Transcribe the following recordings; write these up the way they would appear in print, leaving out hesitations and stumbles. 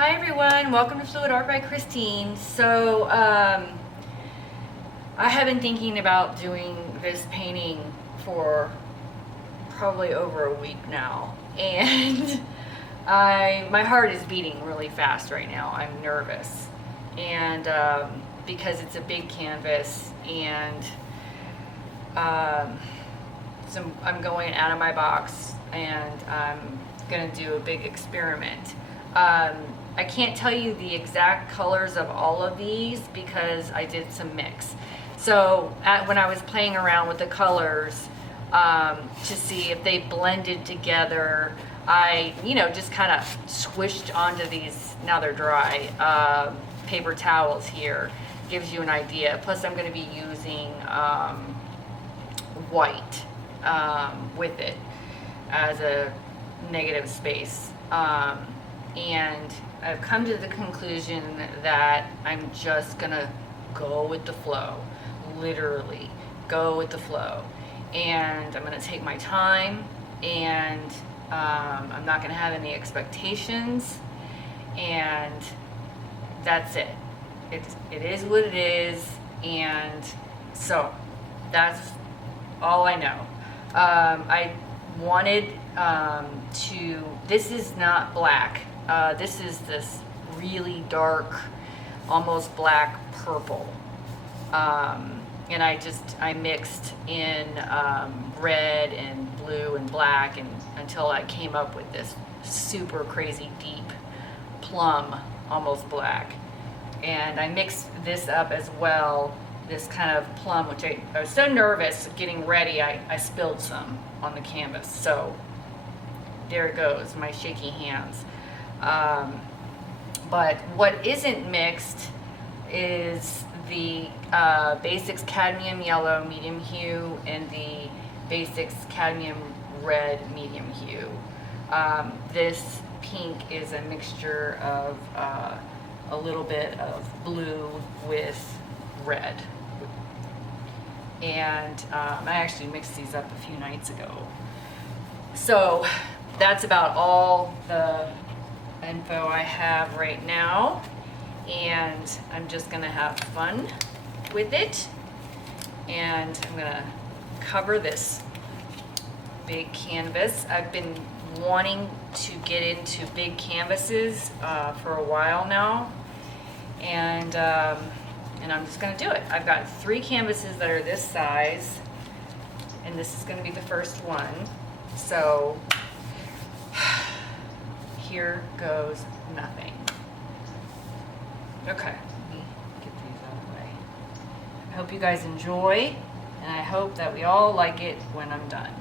Hi everyone, welcome to Fluid Art by Christine. So I have been thinking about doing this painting for probably over a week now, and my heart is beating really fast right now. I'm nervous, and because it's a big canvas, and so I'm going out of my box, and I'm gonna do a big experiment. I can't tell you the exact colors of all of these because I did some mix. So when I was playing around with the colors to see if they blended together, I just kind of swished onto these, now they're dry, paper towels here. Gives you an idea. Plus I'm going to be using white with it as a negative space. And I've come to the conclusion that I'm just gonna go with the flow, literally go with the flow. And I'm gonna take my time, and I'm not gonna have any expectations, and that's it. It is what it is, and so that's all I know. I wanted to, this is not black. This is this really dark, almost black purple. And I mixed in red and blue and black until I came up with this super crazy deep plum, almost black. And I mixed this up as well, this kind of plum, which I was so nervous getting ready, I spilled some on the canvas. So there it goes, my shaky hands. But what isn't mixed is the Basics Cadmium Yellow medium hue and the Basics Cadmium Red medium hue. This pink is a mixture of a little bit of blue with red. And I actually mixed these up a few nights ago. So that's about all the info I have right now, and I'm just gonna have fun with it, and I'm gonna cover this big canvas. I've been wanting to get into big canvases for a while now, and I'm just gonna do it. I've got 3 canvases that are this size, and this is gonna be the first one. So here goes nothing. Okay, let me get these out of the way. I hope you guys enjoy, and I hope that we all like it when I'm done.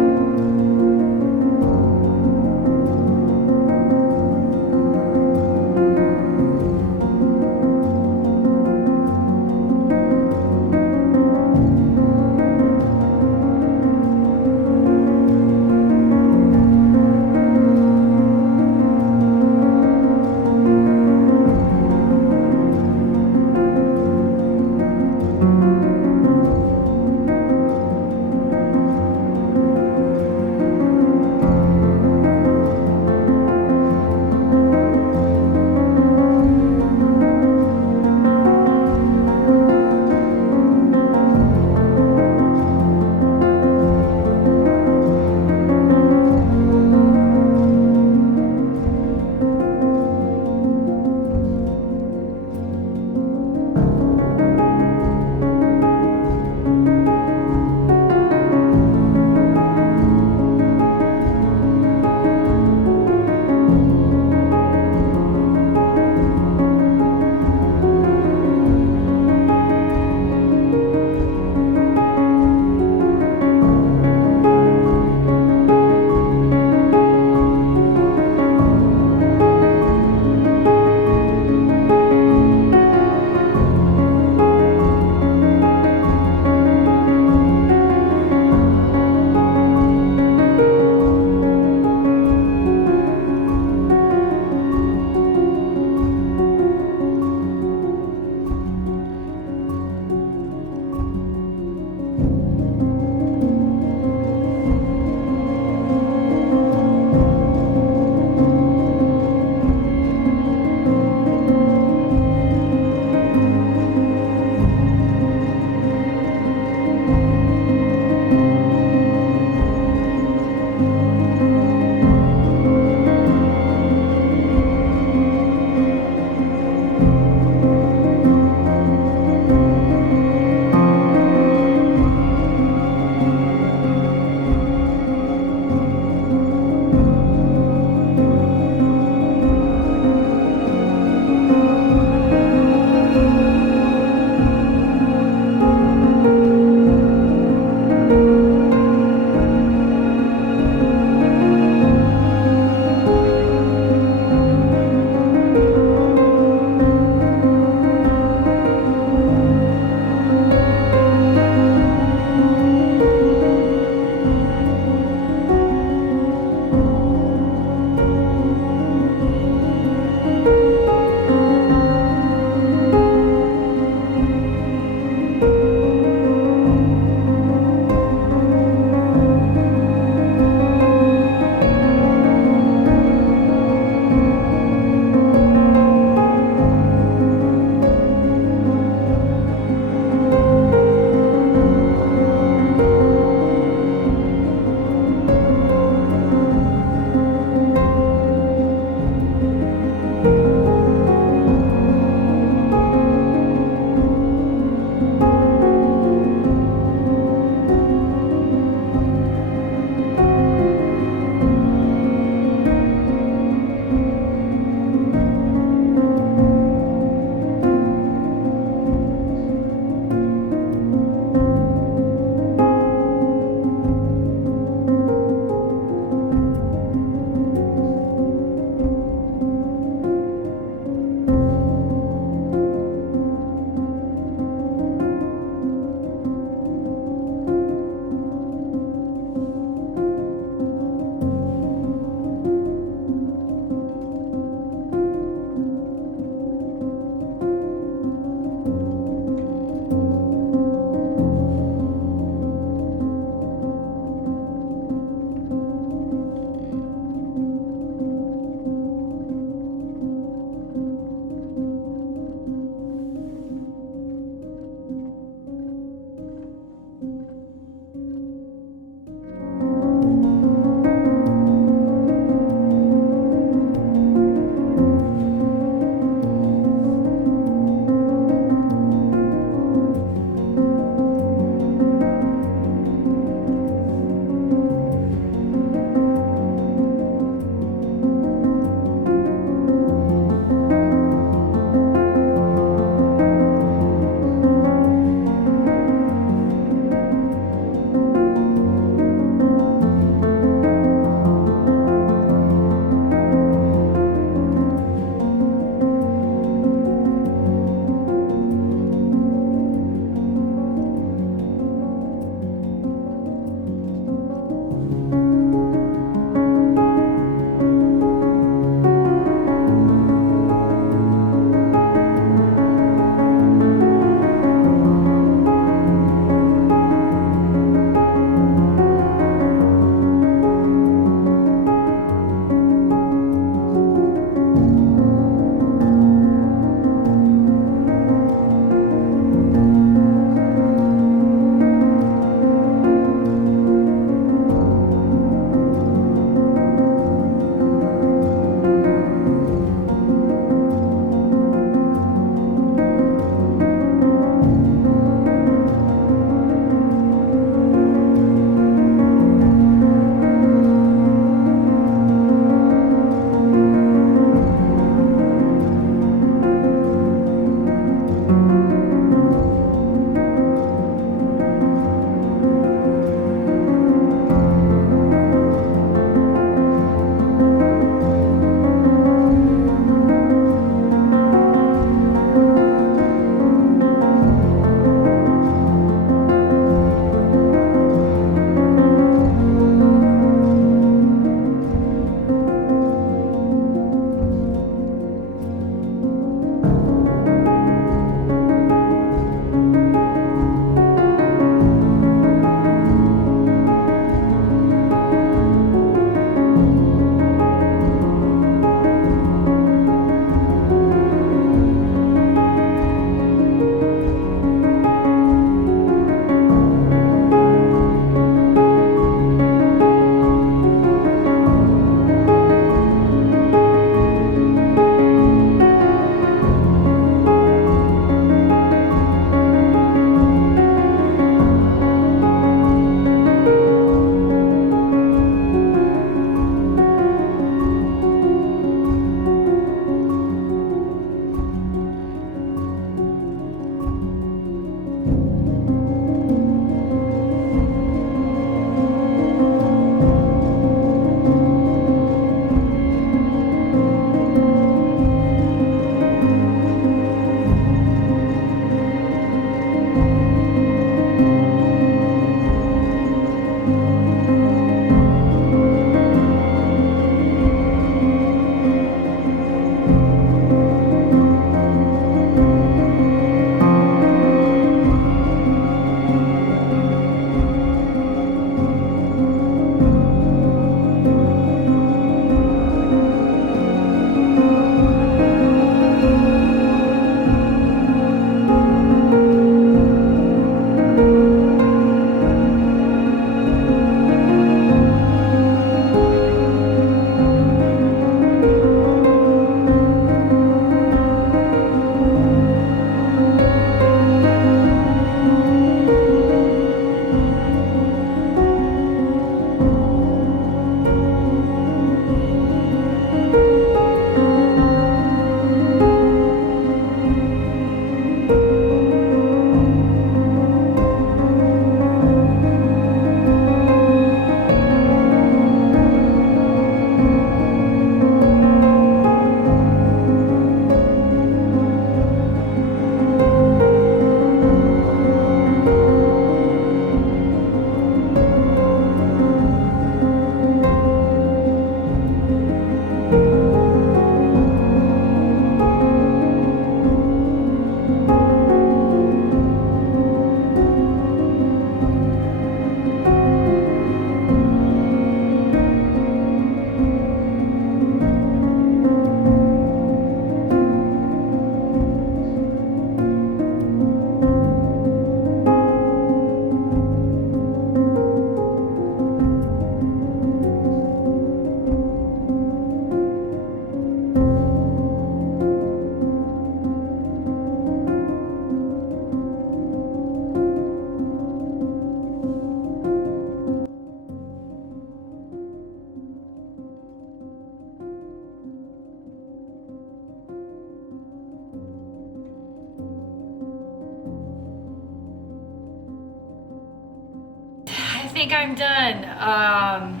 think I'm done.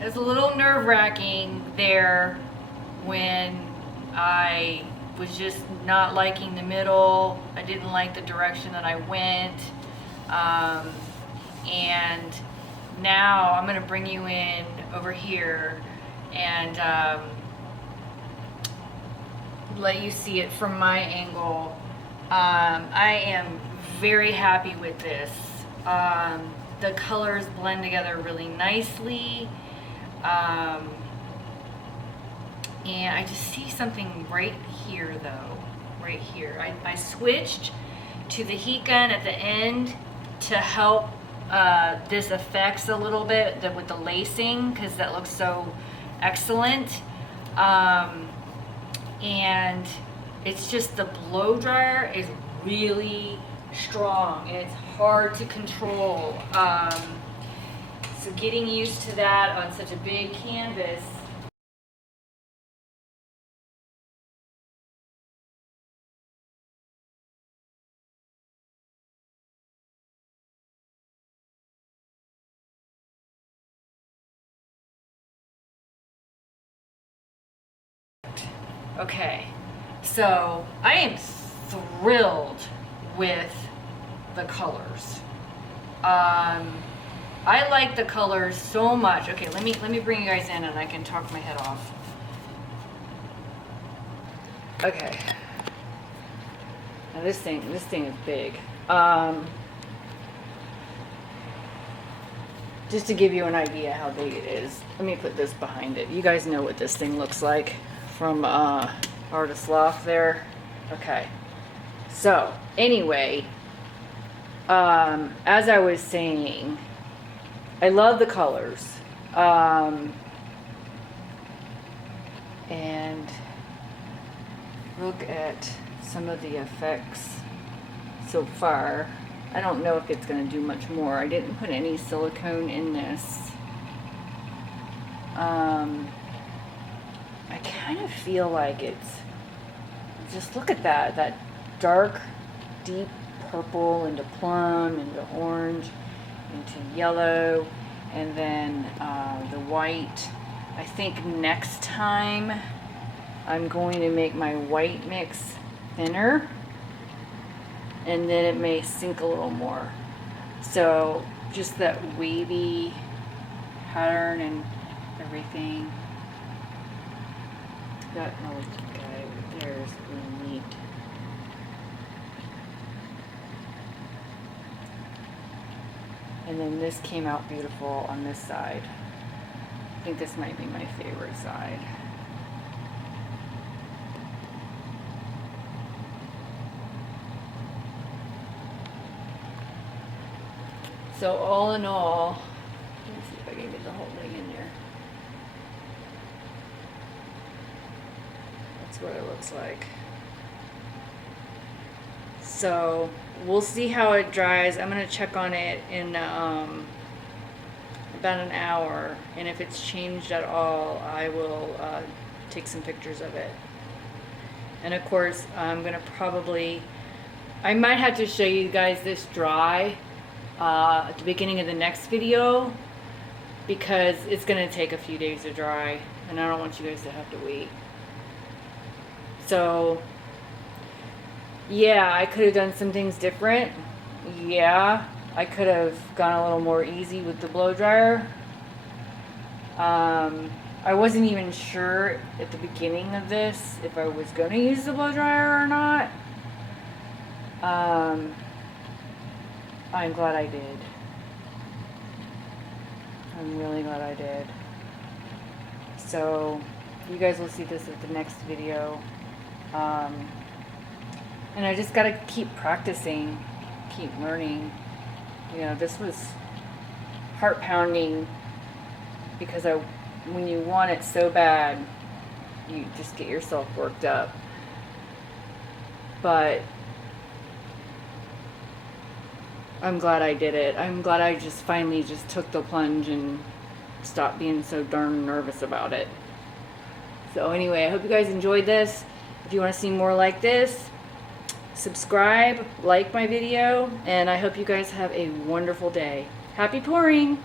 It's a little nerve-wracking there when I was just not liking the middle. I didn't like the direction that I went. And now I'm gonna bring you in over here and let you see it from my angle. I am very happy with this. The colors blend together really nicely. And I just see something right here though, right here. I switched to the heat gun at the end to help this effects a little bit with the lacing, because that looks so excellent. And it's just the blow dryer is really strong and it's hard to control. So getting used to that on such a big canvas. Okay, so I am thrilled with the colors. I like the colors so much. Okay, let me bring you guys in and I can talk my head off. Okay. Now this thing is big. Just to give you an idea how big it is, let me put this behind it. You guys know what this thing looks like from Artist Loft there. Okay. So anyway, as I was saying, I love the colors. And look at some of the effects so far. I don't know if it's going to do much more. I didn't put any silicone in this. I kind of feel like it's, just look at that dark, deep purple into plum, into orange, into yellow, and then the white. I think next time I'm going to make my white mix thinner, and then it may sink a little more. So just that wavy pattern and everything. That little guy right there is really neat. And then this came out beautiful on this side. I think this might be my favorite side. So all in all, let me see if I can get the whole thing in there. That's what it looks like. So we'll see how it dries. I'm gonna check on it in about an hour, and if it's changed at all, I will take some pictures of it. And of course, I'm gonna I might have to show you guys this dry at the beginning of the next video, because it's gonna take a few days to dry, and I don't want you guys to have to wait. So yeah, I could have done some things different. Yeah, I could have gone a little more easy with the blow dryer. I wasn't even sure at the beginning of this if I was going to use the blow dryer or not. I'm glad I did. I'm really glad I did. So you guys will see this at the next video. And I just gotta keep practicing, keep learning. You know, this was heart pounding because when you want it so bad, you just get yourself worked up. But I'm glad I did it. I'm glad I just finally just took the plunge and stopped being so darn nervous about it. So anyway, I hope you guys enjoyed this. If you want to see more like this, subscribe, like my video, and I hope you guys have a wonderful day. Happy pouring.